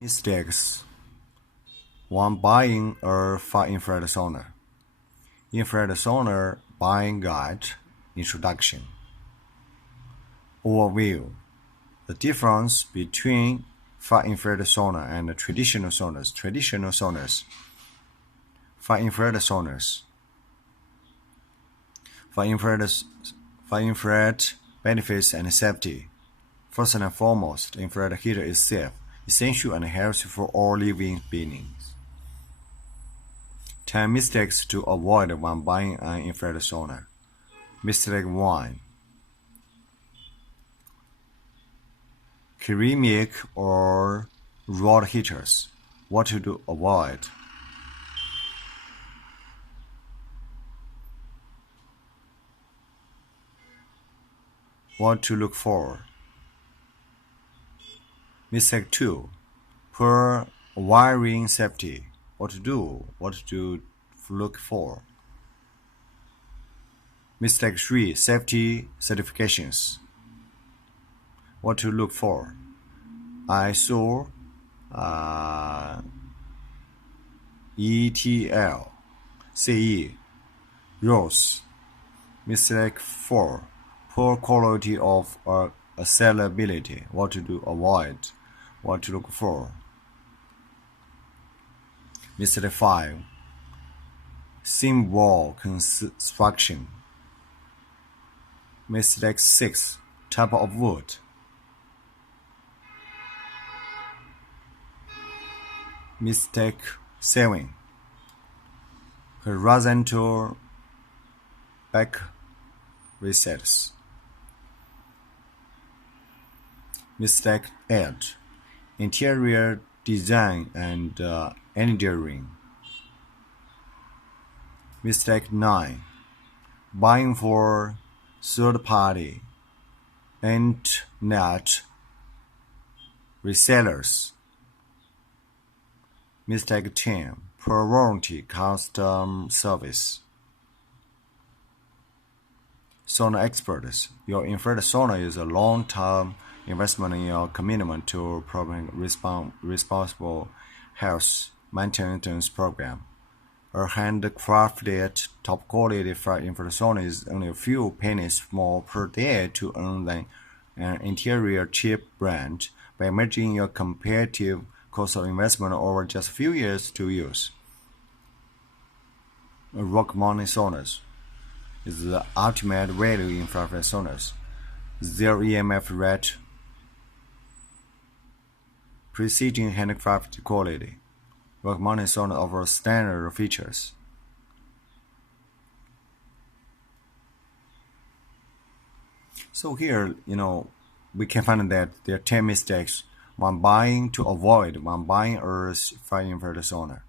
Mistakes when buying a far-infrared sauna. Infrared sauna buying guide introduction. Overview. The difference between far-infrared sauna and traditional saunas. Traditional saunas. Far-infrared saunas. Far-infrared benefits and safety. First and foremost, infrared heater is safe, essential and healthy for all living beings. 10 mistakes to avoid when buying an infrared sauna. Mistake 1. Ceramic or rod heaters. What to avoid? What to look for? Mistake 2. Poor wiring safety. What to do? What to look for? Mistake 3. Safety certifications. What to look for? ISO, ETL, CE, ROS. Mistake 4. Poor quality of accessibility. What to avoid? What to look for? Mistake 5. Seam wall construction. Mistake 6. Type of wood. Mistake 7. Horizontal back recess. Mistake 8. Interior design and engineering. Mistake 9. Buying for third-party internet resellers. Mistake 10. Poor warranty custom service. Sauna experts. Your infrared sauna is a long-term investment in your commitment to providing responsible health maintenance program. A handcrafted, top-quality infrared sauna is only a few pennies more per day to earn than an interior cheap brand by managing your competitive cost of investment over just a few years to use. Rock mountain saunas is the ultimate value in infrared saunas. Zero EMF rate, precision handcrafted quality. Rock mountain sauna offers standard features. So here, we can find that there are 10 mistakes to avoid when buying a far-infrared sauna.